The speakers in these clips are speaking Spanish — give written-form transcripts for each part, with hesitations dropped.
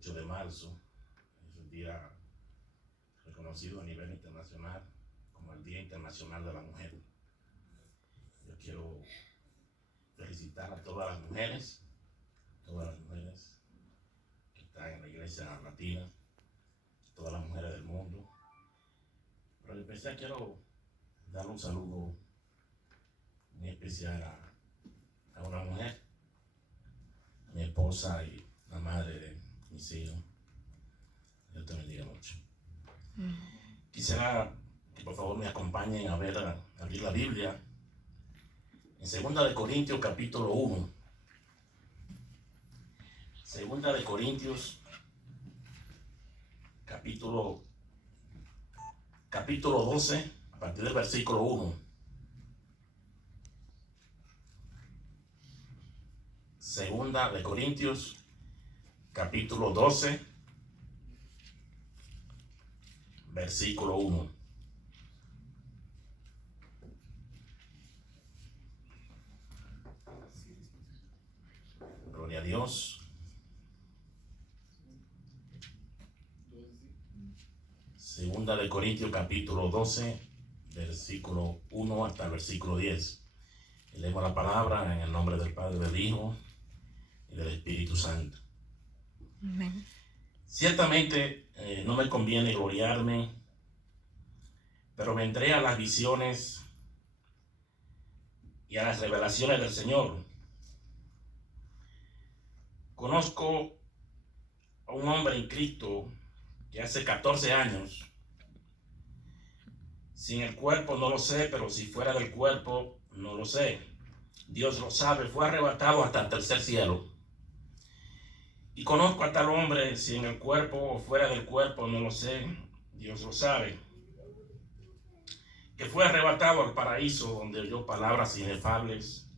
8 de marzo es un día reconocido a nivel internacional como el Día Internacional de la Mujer. Yo quiero felicitar a todas las mujeres que están en la iglesia latina, todas las mujeres del mundo. Pero en especial quiero dar un saludo muy especial a una mujer, mi esposa y la madre de mis hijos. Dios te bendiga mucho. Quisiera que por favor me acompañen a abrir la Biblia en 2 de Corintios capítulo 1. 2 de Corintios capítulo 12, a partir del versículo 1. 2 de Corintios capítulo 12, versículo 1. Gloria a Dios. 2 de Corintios capítulo 12, versículo 1 hasta el versículo 10. Y leemos la palabra en el nombre del Padre, del Hijo y del Espíritu Santo. Amén. Ciertamente no me conviene gloriarme, pero vendré a las visiones y a las revelaciones del Señor. Conozco a un hombre en Cristo que hace 14 años, sin el cuerpo no lo sé, pero si fuera del cuerpo no lo sé. Dios lo sabe, fue arrebatado hasta el tercer cielo. Y conozco a tal hombre, si en el cuerpo o fuera del cuerpo no lo sé, Dios lo sabe, que fue arrebatado al paraíso, donde oyó palabras inefables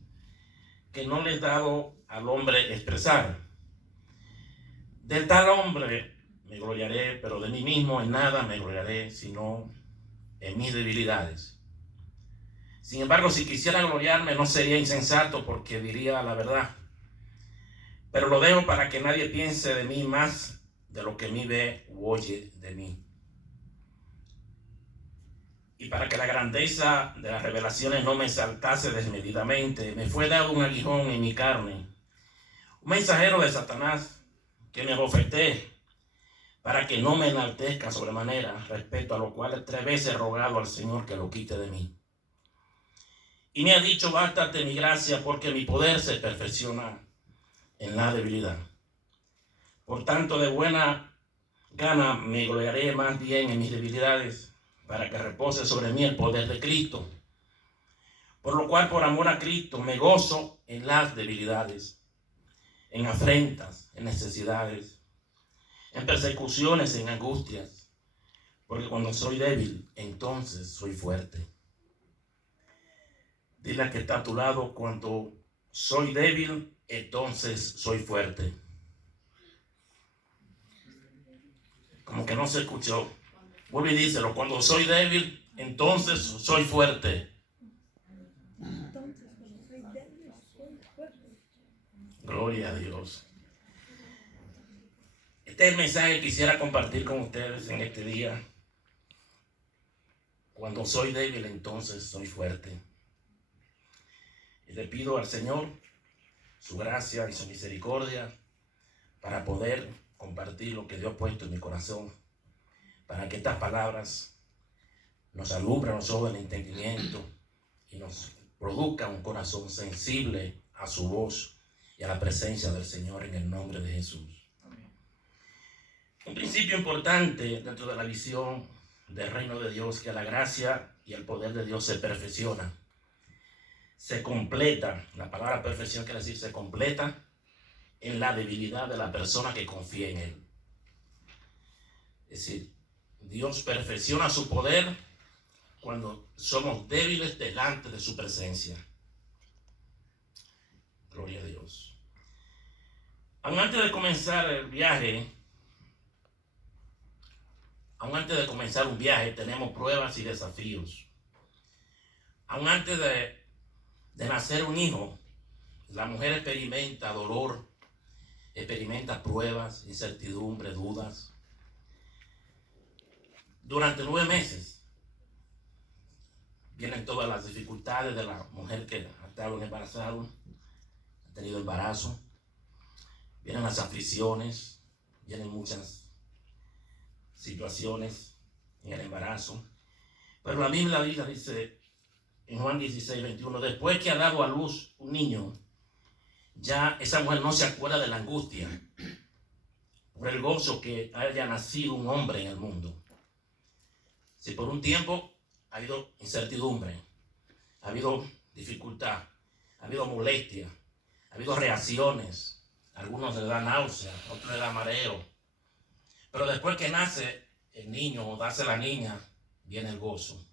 que no le he dado al hombre expresar. Del tal hombre me gloriaré, pero de mí mismo en nada me gloriaré, sino en mis debilidades. Sin embargo, si quisiera gloriarme, no sería insensato, porque diría la verdad. Pero lo dejo para que nadie piense de mí más de lo que mí ve u oye de mí. Y para que la grandeza de las revelaciones no me exaltase desmedidamente, me fue dado un aguijón en mi carne, un mensajero de Satanás, que me abofeté, para que no me enaltezca sobremanera, respecto a lo cual 3 veces he rogado al Señor que lo quite de mí. Y me ha dicho: bástate mi gracia, porque mi poder se perfecciona en la debilidad. Por tanto, de buena gana me gloriaré más bien en mis debilidades, para que repose sobre mí el poder de Cristo. Por lo cual, por amor a Cristo, me gozo en las debilidades, en afrentas, en necesidades, en persecuciones, en angustias, porque cuando soy débil, entonces soy fuerte. Dile al que está a tu lado: cuando soy débil, entonces soy fuerte. Como que no se escuchó. Vuelve y díselo: cuando soy débil, entonces soy fuerte. Gloria a Dios. Este es el mensaje que quisiera compartir con ustedes en este día. Cuando soy débil, entonces soy fuerte. Y le pido al Señor su gracia y su misericordia para poder compartir lo que Dios ha puesto en mi corazón, para que estas palabras nos alumbren los ojos del entendimiento y nos produzcan un corazón sensible a su voz y a la presencia del Señor, en el nombre de Jesús. Un principio importante dentro de la visión del reino de Dios, que la gracia y el poder de Dios se perfecciona, se completa. La palabra perfección quiere decir se completa en la debilidad de la persona que confía en Él. Es decir, Dios perfecciona su poder cuando somos débiles delante de su presencia. Gloria a Dios. Aún antes de comenzar un viaje, tenemos pruebas y desafíos. Aún antes de nacer un hijo, la mujer experimenta dolor experimenta pruebas, incertidumbre, dudas. Durante 9 meses vienen todas las dificultades de la mujer que ha estado embarazada, ha tenido embarazo. Vienen las aflicciones, vienen muchas situaciones en el embarazo. Pero la misma Biblia dice en Juan 16:21, después que ha dado a luz un niño, ya esa mujer no se acuerda de la angustia por el gozo que haya nacido un hombre en el mundo. Si por un tiempo ha habido incertidumbre, ha habido dificultad, ha habido molestia, ha habido reacciones, a algunos les da náusea, a otros les da mareo, pero después que nace el niño o nace la niña, viene el gozo.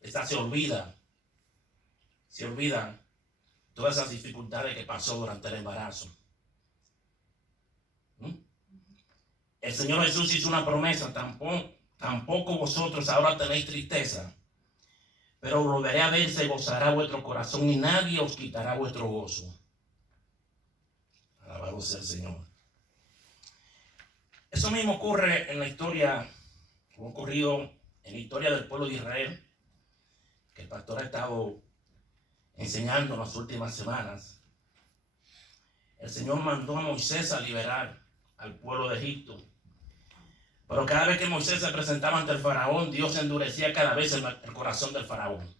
Esta se olvidan todas esas dificultades que pasó durante el embarazo. El Señor Jesús hizo una promesa: tampoco vosotros ahora tenéis tristeza, pero volveré a ver, se gozará vuestro corazón y nadie os quitará vuestro gozo. Alabado sea el Señor. Eso mismo ocurre en la historia, ha ocurrido en la historia del pueblo de Israel, que el pastor ha estado enseñando en las últimas semanas. El Señor mandó a Moisés a liberar al pueblo de Egipto. Pero cada vez que Moisés se presentaba ante el faraón, Dios endurecía cada vez el corazón del faraón.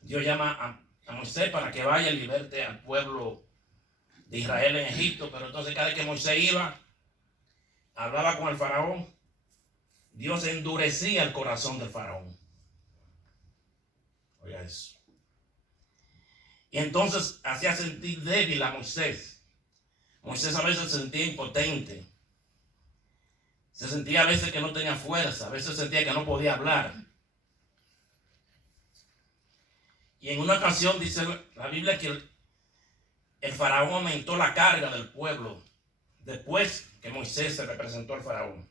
Dios llama a Moisés para que vaya y liberte al pueblo de Israel en Egipto. Pero entonces cada vez que Moisés iba, hablaba con el faraón, Dios endurecía el corazón del faraón. Oiga eso. Y entonces hacía sentir débil a Moisés. Moisés a veces se sentía impotente. Se sentía a veces que no tenía fuerza. A veces sentía que no podía hablar. Y en una ocasión dice la Biblia que el faraón aumentó la carga del pueblo después que Moisés se le presentó al faraón.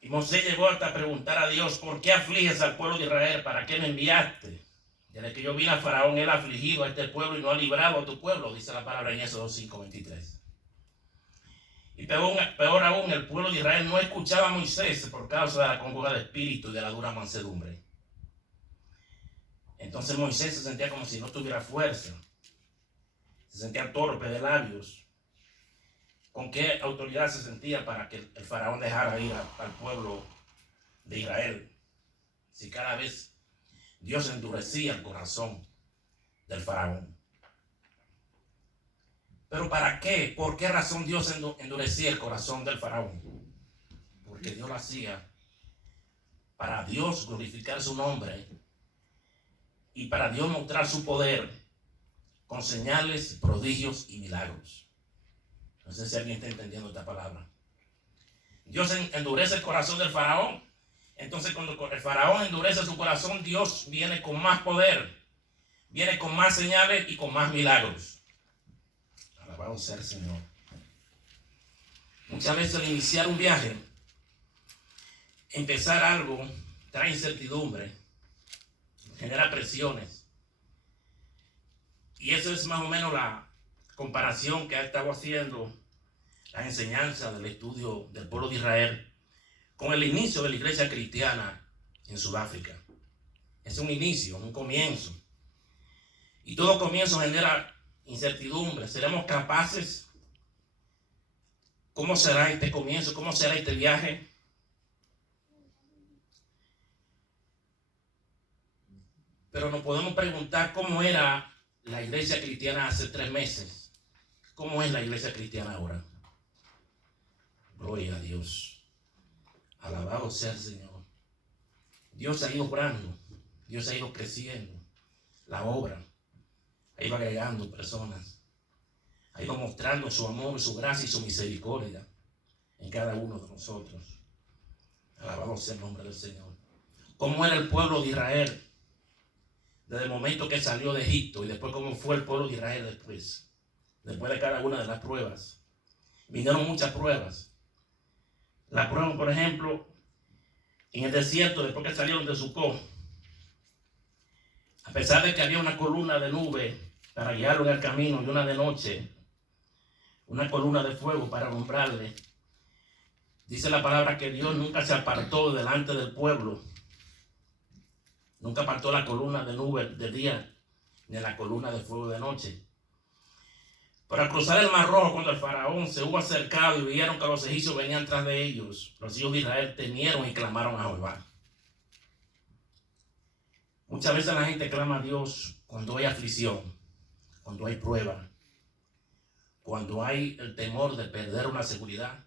Y Moisés llegó hasta preguntar a Dios: ¿por qué afliges al pueblo de Israel? ¿Para qué me enviaste? Desde que yo vine al faraón, él ha afligido a este pueblo y no ha librado a tu pueblo, dice la palabra en Éxodo 5:23. Y peor aún, el pueblo de Israel no escuchaba a Moisés por causa de la congoja de espíritu y de la dura mansedumbre. Entonces Moisés se sentía como si no tuviera fuerza. Se sentía torpe de labios. ¿Con qué autoridad se sentía para que el faraón dejara ir al pueblo de Israel? Si cada vez Dios endurecía el corazón del faraón. ¿Pero para qué? ¿Por qué razón Dios endurecía el corazón del faraón? Porque Dios lo hacía para Dios glorificar su nombre y para Dios mostrar su poder con señales, prodigios y milagros. No sé si alguien está entendiendo esta palabra. Dios endurece el corazón del faraón. Entonces cuando el faraón endurece su corazón, Dios viene con más poder, viene con más señales y con más milagros. Alabado sea el Señor. Muchas veces al iniciar un viaje, empezar algo trae incertidumbre, genera presiones. Y eso es más o menos la comparación que ha estado haciendo la enseñanza del estudio del pueblo de Israel con el inicio de la iglesia cristiana en Sudáfrica. Es un inicio, un comienzo. Y todo comienzo genera incertidumbre. ¿Seremos capaces? ¿Cómo será este comienzo? ¿Cómo será este viaje? Pero nos podemos preguntar cómo era la iglesia cristiana hace 3 meses. ¿Cómo es la iglesia cristiana ahora? Gloria a Dios. Alabado sea el Señor. Dios ha ido obrando. Dios ha ido creciendo. La obra ha ido agregando personas. Ha ido mostrando su amor, su gracia y su misericordia en cada uno de nosotros. Alabado sea el nombre del Señor. ¿Cómo era el pueblo de Israel desde el momento que salió de Egipto? Y después cómo fue el pueblo de Israel después de cada una de las pruebas. Vinieron muchas pruebas. La prueba, por ejemplo, en el desierto, después que salieron de Sucó, A pesar de que había una columna de nube para guiarlo en el camino y una de noche, una columna de fuego para alumbrarle, dice la palabra que Dios nunca se apartó delante del pueblo. Nunca apartó la columna de nube de día ni la columna de fuego de noche. Para cruzar el Mar Rojo, cuando el faraón se hubo acercado y vieron que los egipcios venían tras de ellos, los hijos de Israel temieron y clamaron a Jehová. Muchas veces la gente clama a Dios cuando hay aflicción, cuando hay prueba, cuando hay el temor de perder una seguridad,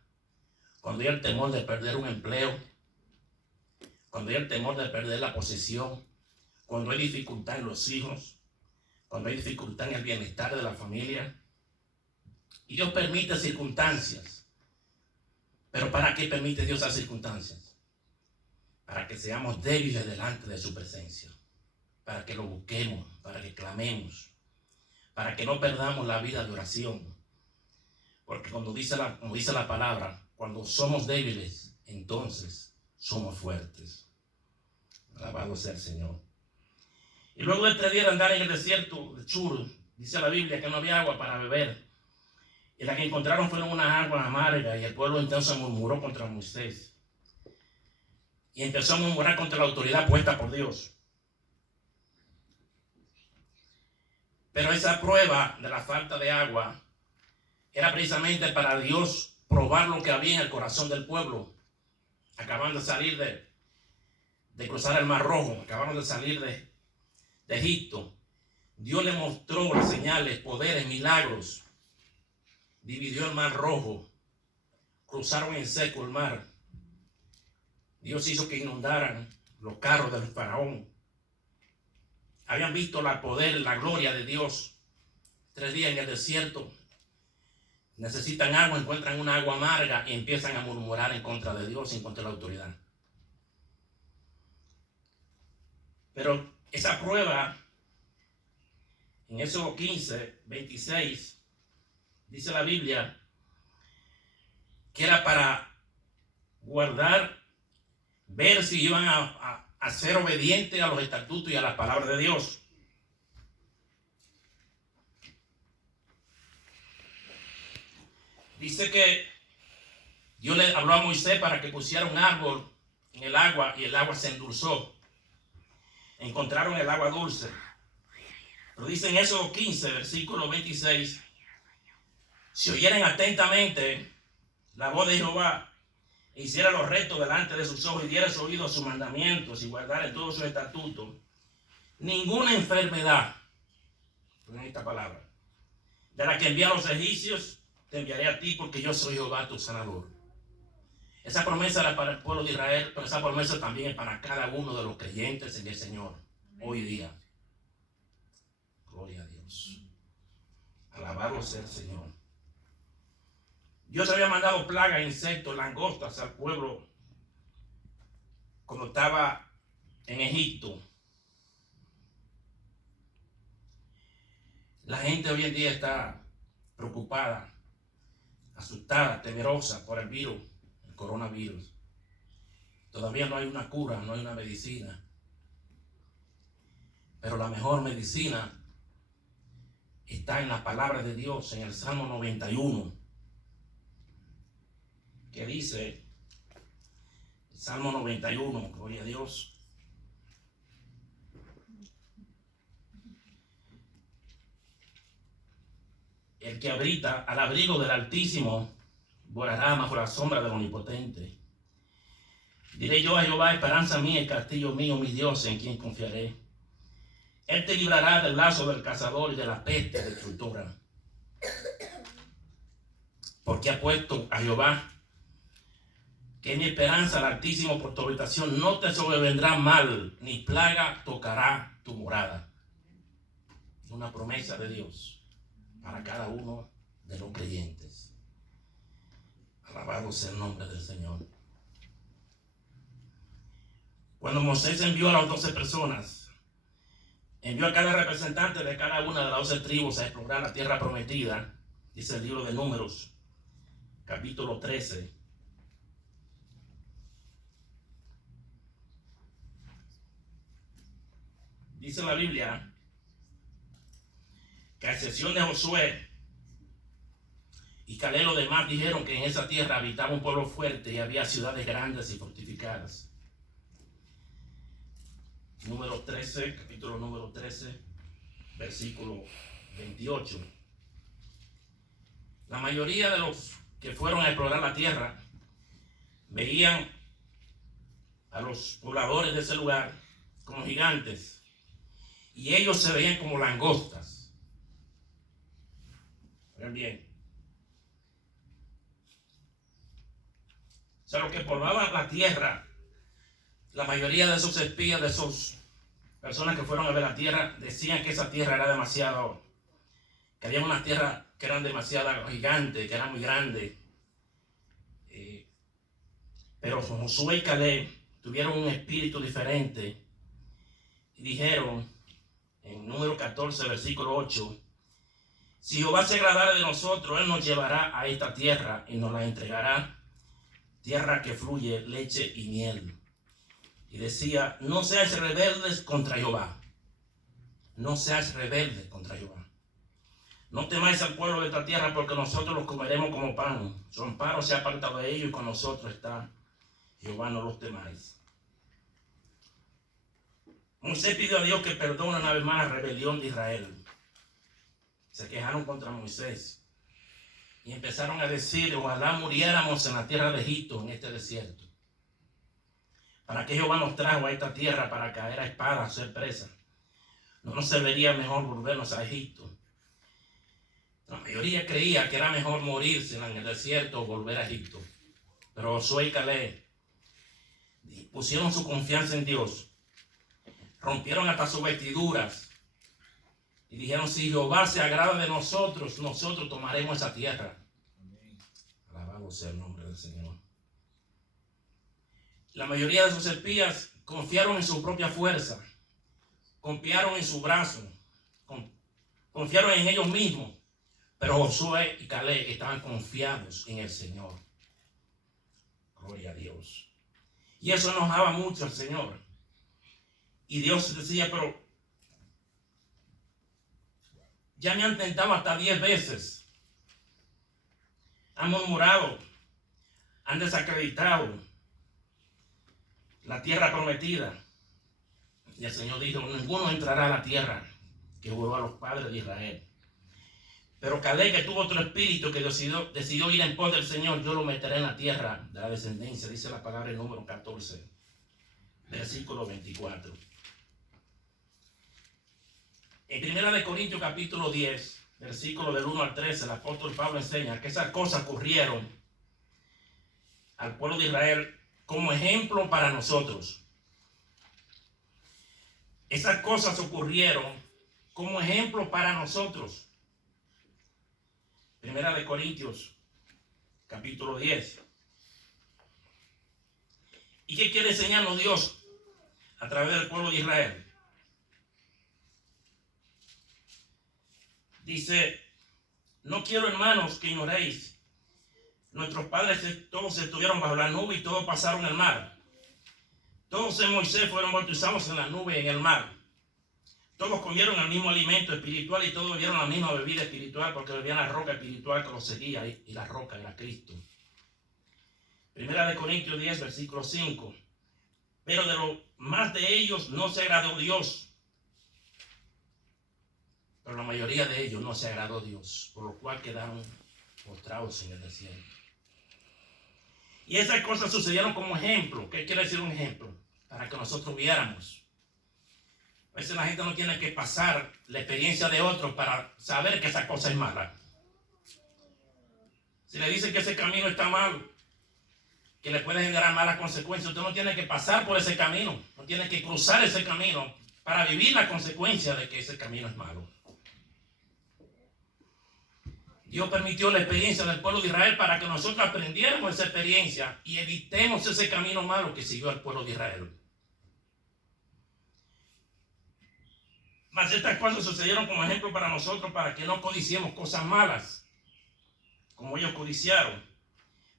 cuando hay el temor de perder un empleo, cuando hay el temor de perder la posesión, cuando hay dificultad en los hijos, cuando hay dificultad en el bienestar de la familia. Y Dios permite circunstancias. ¿Pero para qué permite Dios esas circunstancias? Para que seamos débiles delante de su presencia, para que lo busquemos, para que clamemos, para que no perdamos la vida de oración. Porque como dice la palabra, cuando somos débiles, entonces somos fuertes. Alabado sea el Señor. Y luego de 3 días de andar en el desierto de Shur, dice la Biblia que no había agua para beber. Y las que encontraron fueron unas aguas amargas, y el pueblo entonces murmuró contra Moisés. Y empezó a murmurar contra la autoridad puesta por Dios. Pero esa prueba de la falta de agua era precisamente para Dios probar lo que había en el corazón del pueblo. Acaban de salir de cruzar el Mar Rojo, acabaron de salir de Egipto. Dios le mostró las señales, poderes, milagros. Dividió el Mar Rojo, cruzaron en seco el mar. Dios hizo que inundaran los carros del faraón. Habían visto el poder, la gloria de Dios. 3 días en el desierto. Necesitan agua, encuentran una agua amarga y empiezan a murmurar en contra de Dios, en contra de la autoridad. Pero esa prueba, en Éxodo 15, 26, dice la Biblia que era para guardar, ver si iban a ser obedientes a los estatutos y a las palabras de Dios. Dice que Dios le habló a Moisés para que pusiera un árbol en el agua y el agua se endulzó. Encontraron el agua dulce. Pero dice en Éxodo 15, versículo 26, si oyeran atentamente la voz de Jehová, e hiciera los rectos delante de sus ojos y diera su oído a sus mandamientos y guardara todos sus estatutos, ninguna enfermedad, en esta palabra, de la que envía a los egipcios, te enviaré a ti, porque yo soy Jehová tu sanador. Esa promesa era para el pueblo de Israel, pero esa promesa también es para cada uno de los creyentes en el Señor, hoy día. Gloria a Dios. Alabado sea el Señor. Dios había mandado plagas, insectos, langostas al pueblo cuando estaba en Egipto. La gente hoy en día está preocupada, asustada, temerosa por el virus, el coronavirus. Todavía no hay una cura, no hay una medicina. Pero la mejor medicina está en la palabra de Dios, en el Salmo 91. Que dice, el Salmo 91, gloria a Dios. El que habita al abrigo del Altísimo morará bajo la sombra del Omnipotente. Diré yo a Jehová, esperanza mía y castillo mío, mi Dios, en quien confiaré. Él te librará del lazo del cazador y de la peste destructora. Porque ha puesto a Jehová, que es mi esperanza, al Altísimo por tu habitación. No te sobrevendrá mal, ni plaga tocará tu morada. Una promesa de Dios para cada uno de los creyentes. Alabado sea el nombre del Señor. Cuando Moisés envió a las 12 personas, envió a cada representante de cada una de las 12 tribus a explorar la tierra prometida, dice el libro de Números, capítulo 13. dice la Biblia que a excepción de Josué y Caleb, los demás dijeron que en esa tierra habitaba un pueblo fuerte y había ciudades grandes y fortificadas. Número 13, capítulo número 13, versículo 28. La mayoría de los que fueron a explorar la tierra veían a los pobladores de ese lugar como gigantes y ellos se veían como langostas. Vean bien. O sea, los que poblaban la tierra, la mayoría de esos espías, de esas personas que fueron a ver la tierra, decían que esa tierra era demasiado, que había unas tierras que eran demasiado gigantes, que eran muy grandes. Pero Josué y Caleb tuvieron un espíritu diferente y dijeron en número 14, versículo 8, si Jehová se agradara de nosotros, Él nos llevará a esta tierra y nos la entregará, tierra que fluye leche y miel. Y decía, no seáis rebeldes contra Jehová. No seáis rebeldes contra Jehová. No temáis al pueblo de esta tierra, porque nosotros los comeremos como pan. Su amparo se ha apartado de ellos y con nosotros está. Jehová, no los temáis. Moisés pidió a Dios que perdone una vez más la rebelión de Israel. Se quejaron contra Moisés y empezaron a decir, ojalá muriéramos en la tierra de Egipto, en este desierto. ¿Para qué Jehová nos trajo a esta tierra para caer a espada, a ser presa? ¿No nos serviría mejor volvernos a Egipto? La mayoría creía que era mejor morirse en el desierto o volver a Egipto. Pero Josué y Caleb pusieron su confianza en Dios. Rompieron hasta sus vestiduras y dijeron, si Jehová se agrada de nosotros, nosotros tomaremos esa tierra. Alabado sea el nombre del Señor. La mayoría de sus espías confiaron en su propia fuerza, confiaron en su brazo, confiaron en ellos mismos, pero Josué y Caleb estaban confiados en el Señor. Gloria a Dios. Y eso enojaba mucho al Señor. Y Dios decía, pero ya me han tentado hasta 10 veces. Han murmurado, han desacreditado la tierra prometida. Y el Señor dijo, ninguno entrará a la tierra que juró a los padres de Israel. Pero Caleb, que tuvo otro espíritu, que decidió ir en pos del Señor, yo lo meteré en la tierra de la descendencia, dice la palabra en número 14, versículo 24. En 1 Corintios capítulo 10, versículo del 1 al 13, el apóstol Pablo enseña que esas cosas ocurrieron al pueblo de Israel como ejemplo para nosotros. Esas cosas ocurrieron como ejemplo para nosotros. 1 Corintios capítulo 10. ¿Y qué quiere enseñarnos Dios a través del pueblo de Israel? Dice, no quiero, hermanos, que ignoréis. Nuestros padres todos estuvieron bajo la nube y todos pasaron el mar. Todos en Moisés fueron bautizados en la nube y en el mar. Todos comieron el mismo alimento espiritual y todos bebieron la misma bebida espiritual porque bebían la roca espiritual que los seguía y la roca era Cristo. 1 Corintios 10, versículo 5. Pero de lo más de ellos no se agradó Dios. Pero la mayoría de ellos no se agradó Dios, por lo cual quedaron postrados en el desierto. Y esas cosas sucedieron como ejemplo. ¿Qué quiere decir un ejemplo? Para que nosotros viéramos. A veces la gente no tiene que pasar la experiencia de otros para saber que esa cosa es mala. Si le dicen que ese camino está mal, que le puede generar malas consecuencias, usted no tiene que pasar por ese camino, no tiene que cruzar ese camino para vivir la consecuencia de que ese camino es malo. Dios permitió la experiencia del pueblo de Israel para que nosotros aprendiéramos esa experiencia y evitemos ese camino malo que siguió el pueblo de Israel. Mas estas cosas sucedieron como ejemplo para nosotros, para que no codiciemos cosas malas, como ellos codiciaron.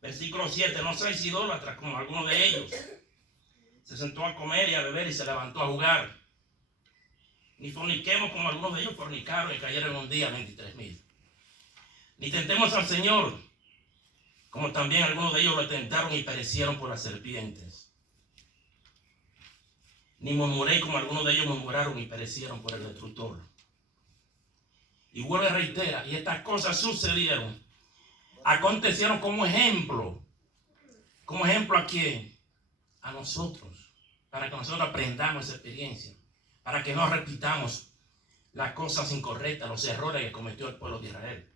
Versículo 7, no seáis idólatras como algunos de ellos. Se sentó a comer y a beber y se levantó a jugar. ni forniquemos como algunos de ellos fornicaron y cayeron en un día 23,000. Ni tentemos al Señor, como también algunos de ellos lo tentaron y perecieron por las serpientes. Ni murmuréis como algunos de ellos murmuraron y perecieron por el destructor. Y vuelve a reiterar, y estas cosas sucedieron, acontecieron como ejemplo. ¿Como ejemplo a quién? A nosotros, para que nosotros aprendamos esa experiencia, para que no repitamos las cosas incorrectas, los errores que cometió el pueblo de Israel.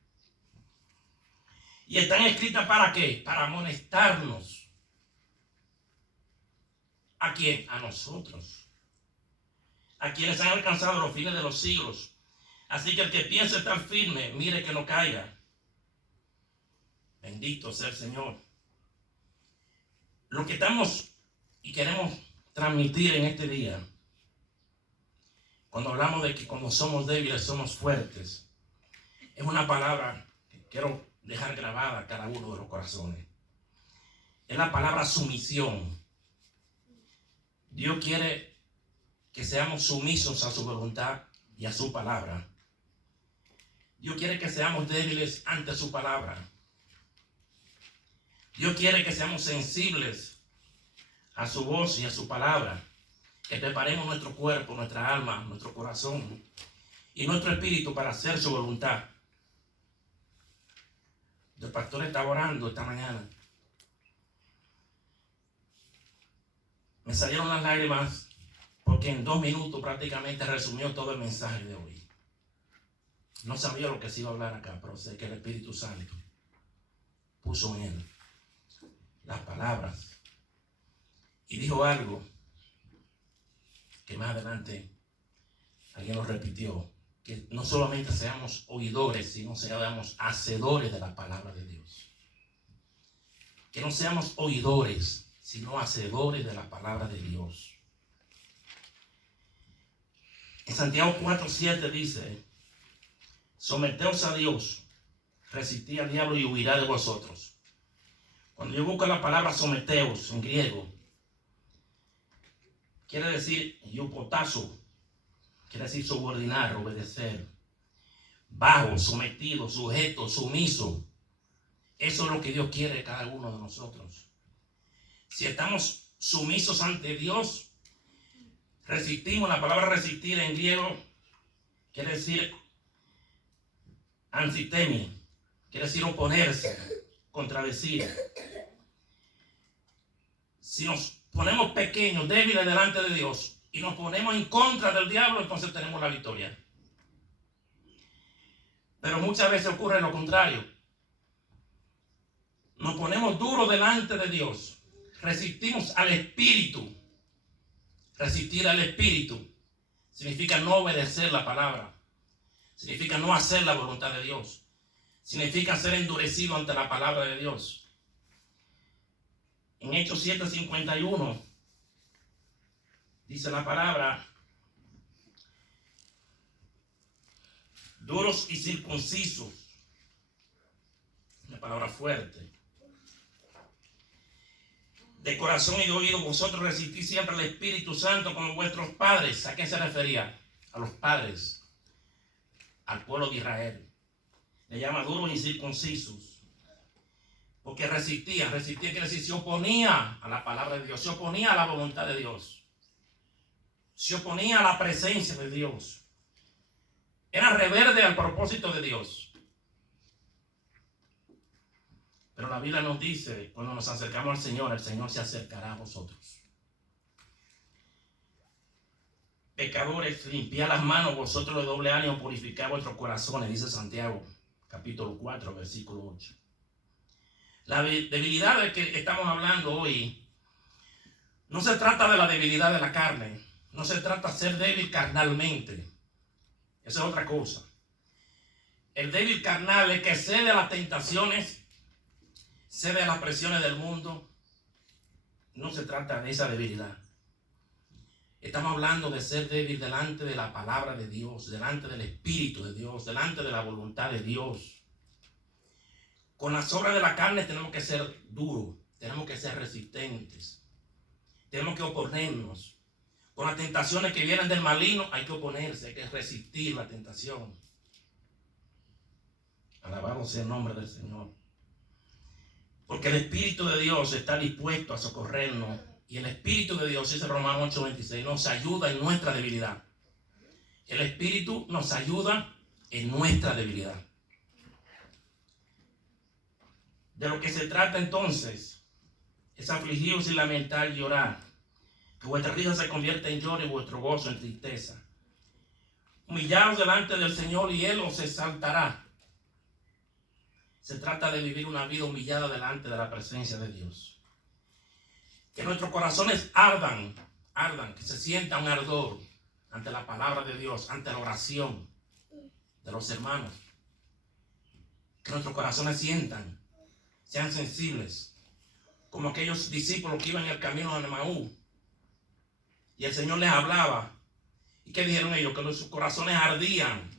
Y están escritas ¿para qué? Para amonestarnos. ¿A quién? A nosotros, a quienes han alcanzado los fines de los siglos. Así que el que piense estar firme, mire que no caiga. Bendito sea el Señor. Lo que estamos y queremos transmitir en este día, cuando hablamos de que cuando somos débiles somos fuertes, es una palabra que quiero dejar grabada a cada uno de los corazones. Es la palabra sumisión. Dios quiere que seamos sumisos a su voluntad y a su palabra. Dios quiere que seamos débiles ante su palabra. Dios quiere que seamos sensibles a su voz y a su palabra. Que preparemos nuestro cuerpo, nuestra alma, nuestro corazón y nuestro espíritu para hacer su voluntad. El pastor estaba orando esta mañana. Me salieron las lágrimas porque en 2 minutos prácticamente resumió todo el mensaje de hoy. No sabía lo que se iba a hablar acá, pero sé que el Espíritu Santo puso en él las palabras y dijo algo que más adelante alguien lo repitió, que no solamente seamos oidores, sino seamos hacedores de la palabra de Dios. Que no seamos oidores, sino hacedores de la palabra de Dios. En Santiago 4:7 dice: someteos a Dios, resistid al diablo y huirá de vosotros. Cuando yo busco la palabra someteos en griego, quiere decir yupotazo, quiere decir subordinar, obedecer, bajo, sometido, sujeto, sumiso. Eso es lo que Dios quiere de cada uno de nosotros. Si estamos sumisos ante Dios, resistimos. La palabra resistir en griego quiere decir ansitemi, quiere decir oponerse, contradecir. Si nos ponemos pequeños, débiles delante de Dios y nos ponemos en contra del diablo, entonces tenemos la victoria. Pero muchas veces ocurre lo contrario. Nos ponemos duros delante de Dios, resistimos al espíritu. Resistir al espíritu significa no obedecer la palabra, significa no hacer la voluntad de Dios, significa ser endurecido ante la palabra de Dios. En Hechos 7:51 dice la palabra: duros y circuncisos. Una palabra fuerte. De corazón y de oído vosotros resistís siempre al Espíritu Santo como vuestros padres. ¿A qué se refería? A los padres, al pueblo de Israel. Le llama duros y circuncisos. Porque resistía quiere decir se oponía a la palabra de Dios, se oponía a la voluntad de Dios, se oponía a la presencia de Dios. Era rebelde al propósito de Dios. Pero la Biblia nos dice, cuando nos acercamos al Señor, el Señor se acercará a vosotros. Pecadores, limpiad las manos, vosotros de doble ánimo, purificad vuestros corazones, dice Santiago, capítulo 4, versículo 8. La debilidad de que estamos hablando hoy no se trata de la debilidad de la carne, no se trata de ser débil carnalmente. Esa es otra cosa. El débil carnal es que cede a las tentaciones, cede a las presiones del mundo. No se trata de esa debilidad. Estamos hablando de ser débil delante de la palabra de Dios, delante del Espíritu de Dios, delante de la voluntad de Dios. Con las obras de la carne tenemos que ser duros, tenemos que ser resistentes, tenemos que oponernos. Con las tentaciones que vienen del maligno hay que oponerse, hay que resistir la tentación. Alabado sea el nombre del Señor. Porque el Espíritu de Dios está dispuesto a socorrernos. Y el Espíritu de Dios, dice Romanos 8:26, nos ayuda en nuestra debilidad. El Espíritu nos ayuda en nuestra debilidad. De lo que se trata entonces es afligiros y lamentar y llorar. Que vuestra risa se convierta en lloro y vuestro gozo en tristeza. Humillaos delante del Señor y Él os exaltará. Se trata de vivir una vida humillada delante de la presencia de Dios. Que nuestros corazones ardan, que se sienta un ardor ante la palabra de Dios, ante la oración de los hermanos. Que nuestros corazones sientan, sean sensibles, como aquellos discípulos que iban en el camino de Emaús. Y el Señor les hablaba. ¿Y qué dijeron ellos? Que sus corazones ardían,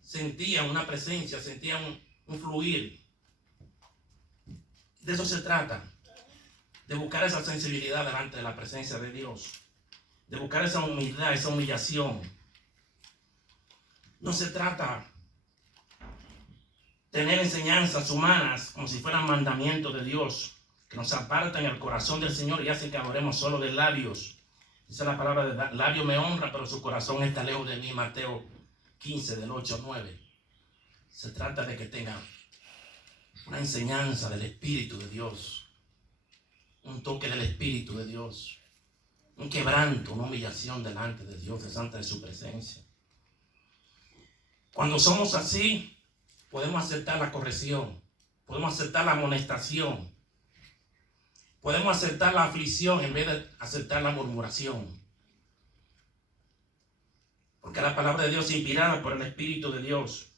sentían una presencia, sentían un fluir. De eso se trata, de buscar esa sensibilidad delante de la presencia de Dios, de buscar esa humildad, esa humillación. No se trata de tener enseñanzas humanas como si fueran mandamientos de Dios, que nos apartan el corazón del Señor y hacen que adoremos solo de labios. Esa es la palabra de labios me honra, pero su corazón está lejos de mí. Mateo 15, del 8 al 9. Se trata de que tenga una enseñanza del Espíritu de Dios, un toque del Espíritu de Dios, un quebranto, una humillación delante de Dios, delante de su presencia. Cuando somos así, podemos aceptar la corrección, podemos aceptar la amonestación, podemos aceptar la aflicción en vez de aceptar la murmuración. Porque la palabra de Dios es inspirada por el Espíritu de Dios.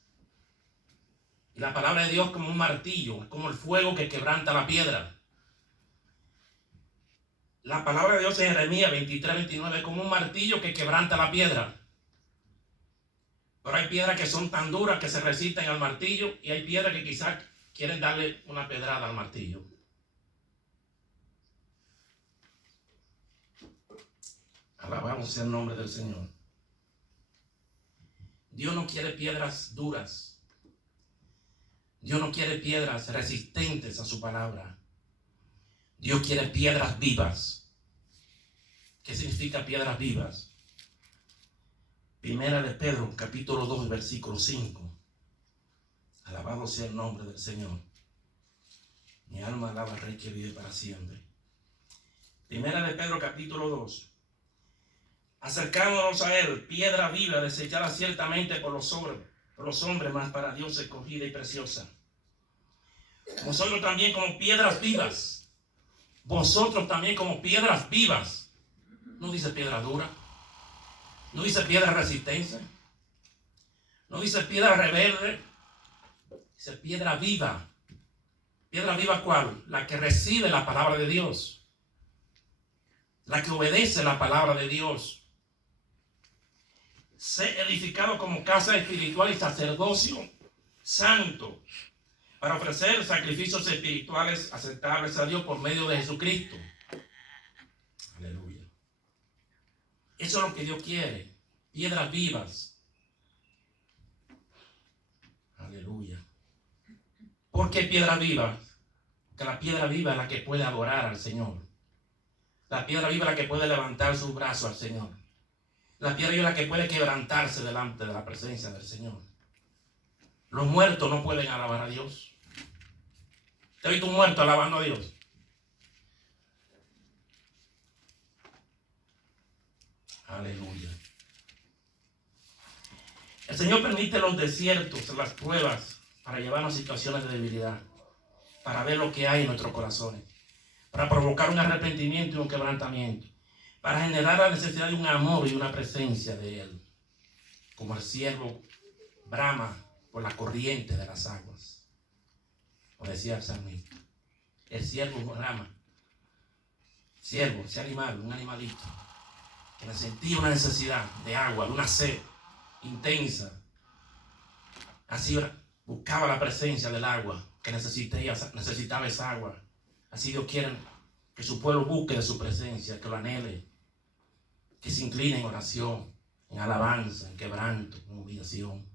Y la palabra de Dios es como un martillo, es como el fuego que quebranta la piedra. La palabra de Dios en Jeremías 23:29 es como un martillo que quebranta la piedra. Pero hay piedras que son tan duras que se resisten al martillo y hay piedras que quizás quieren darle una pedrada al martillo. Alabado sea el nombre del Señor. Dios no quiere piedras duras. Dios no quiere piedras resistentes a su palabra. Dios quiere piedras vivas. ¿Qué significa piedras vivas? Primera de Pedro, capítulo 2, versículo 5. Alabado sea el nombre del Señor. Mi alma alaba al Rey que vive para siempre. Primera de Pedro, capítulo 2. Acercándonos a Él, piedra viva, desechada ciertamente por los hombres, mas para Dios escogida y preciosa. Vosotros también como piedras vivas. Vosotros también como piedras vivas. No dice piedra dura. No dice piedra resistencia. No dice piedra rebelde. Dice piedra viva. ¿Piedra viva cuál? La que recibe la palabra de Dios. La que obedece la palabra de Dios. Sé edificado como casa espiritual y sacerdocio santo, para ofrecer sacrificios espirituales aceptables a Dios por medio de Jesucristo. Aleluya. Eso es lo que Dios quiere. Piedras vivas. Aleluya. ¿Por qué piedras vivas? Porque la piedra viva es la que puede adorar al Señor. La piedra viva es la que puede levantar sus brazos al Señor. La piedra viva es la que puede quebrantarse delante de la presencia del Señor. Los muertos no pueden alabar a Dios. ¿Te has visto un muerto alabando a Dios? Aleluya. El Señor permite los desiertos, las pruebas, para llevarnos a situaciones de debilidad, para ver lo que hay en nuestros corazones, para provocar un arrepentimiento y un quebrantamiento, para generar la necesidad de un amor y una presencia de Él, como el siervo brama por la corriente de las aguas. Como decía el salmista, el siervo brama, siervo, ese animal, un animalito, que sentía una necesidad de agua, de una sed intensa. Así buscaba la presencia del agua, que necesitaba esa agua. Así Dios quiere que su pueblo busque de su presencia, que lo anhele. que se inclina en oración, en alabanza, en quebranto, en humillación.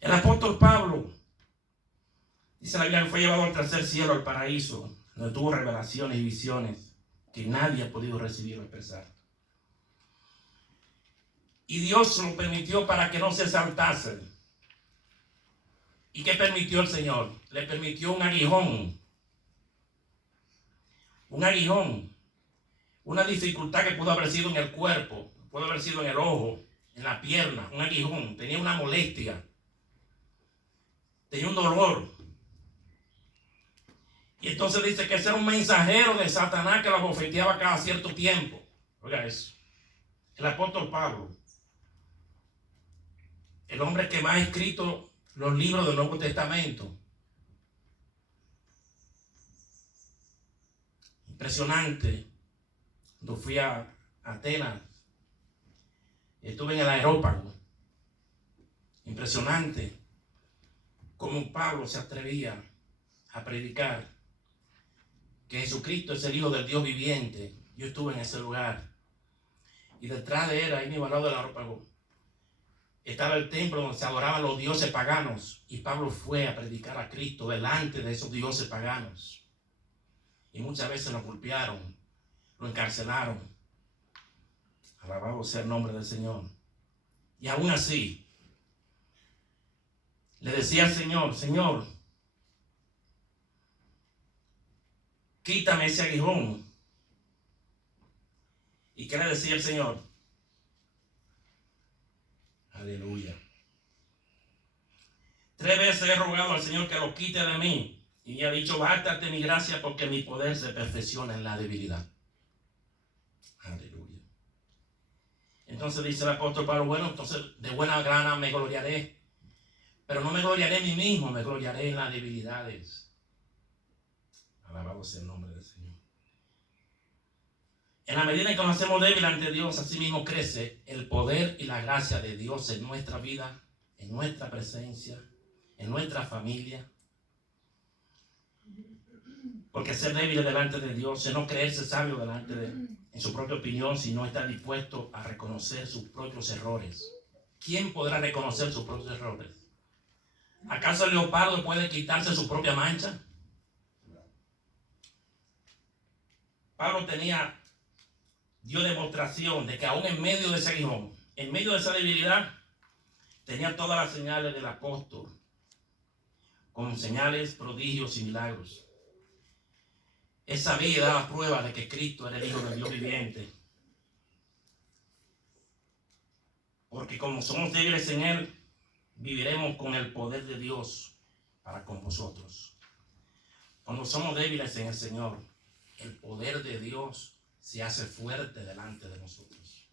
El apóstol Pablo, dice la Biblia, que fue llevado al tercer cielo, al paraíso, donde tuvo revelaciones y visiones que nadie ha podido recibir o expresar. Y Dios lo permitió para que no se exaltase. ¿Y qué permitió el Señor? Le permitió un aguijón. Un aguijón. Una dificultad que pudo haber sido en el cuerpo, pudo haber sido en el ojo, en la pierna, un aguijón. Tenía una molestia. Tenía un dolor. Y entonces dice que ese era un mensajero de Satanás que lo abofeteaba cada cierto tiempo. Oiga eso. El apóstol Pablo, el hombre que más ha escrito los libros del Nuevo Testamento. Impresionante. Cuando fui a Atenas, estuve en el Areópago. Impresionante cómo Pablo se atrevía a predicar que Jesucristo es el Hijo del Dios viviente. Yo estuve en ese lugar. Y detrás de él, ahí mismo al lado del Areópago, estaba el templo donde se adoraban los dioses paganos. Y Pablo fue a predicar a Cristo delante de esos dioses paganos. Y muchas veces lo golpearon, lo encarcelaron. Alabado sea el nombre del Señor. Y aún así, le decía al Señor, Señor, quítame ese aguijón. ¿Y qué le decía el Señor? Aleluya. 3 veces he rogado al Señor que lo quite de mí. Y ha dicho, bástate mi gracia porque mi poder se perfecciona en la debilidad. Aleluya. Entonces dice el apóstol Pablo, bueno, entonces de buena gana me gloriaré. Pero no me gloriaré en mí mismo, me gloriaré en las debilidades. Alabado sea el nombre del Señor. En la medida en que nos hacemos débiles ante Dios, así mismo crece el poder y la gracia de Dios en nuestra vida, en nuestra presencia, en nuestra familia. Porque ser débil delante de Dios es no creerse sabio delante de Él, en su propia opinión, sino estar dispuesto a reconocer sus propios errores. ¿Quién podrá reconocer sus propios errores? ¿Acaso el leopardo puede quitarse su propia mancha? Pablo dio demostración de que aún en medio de ese aguijón, en medio de esa debilidad, tenía todas las señales del apóstol, con señales, prodigios y milagros. Él sabía y daba prueba de que Cristo era el Hijo del Dios viviente. Porque como somos débiles en Él, viviremos con el poder de Dios para con vosotros. Cuando somos débiles en el Señor, el poder de Dios se hace fuerte delante de nosotros.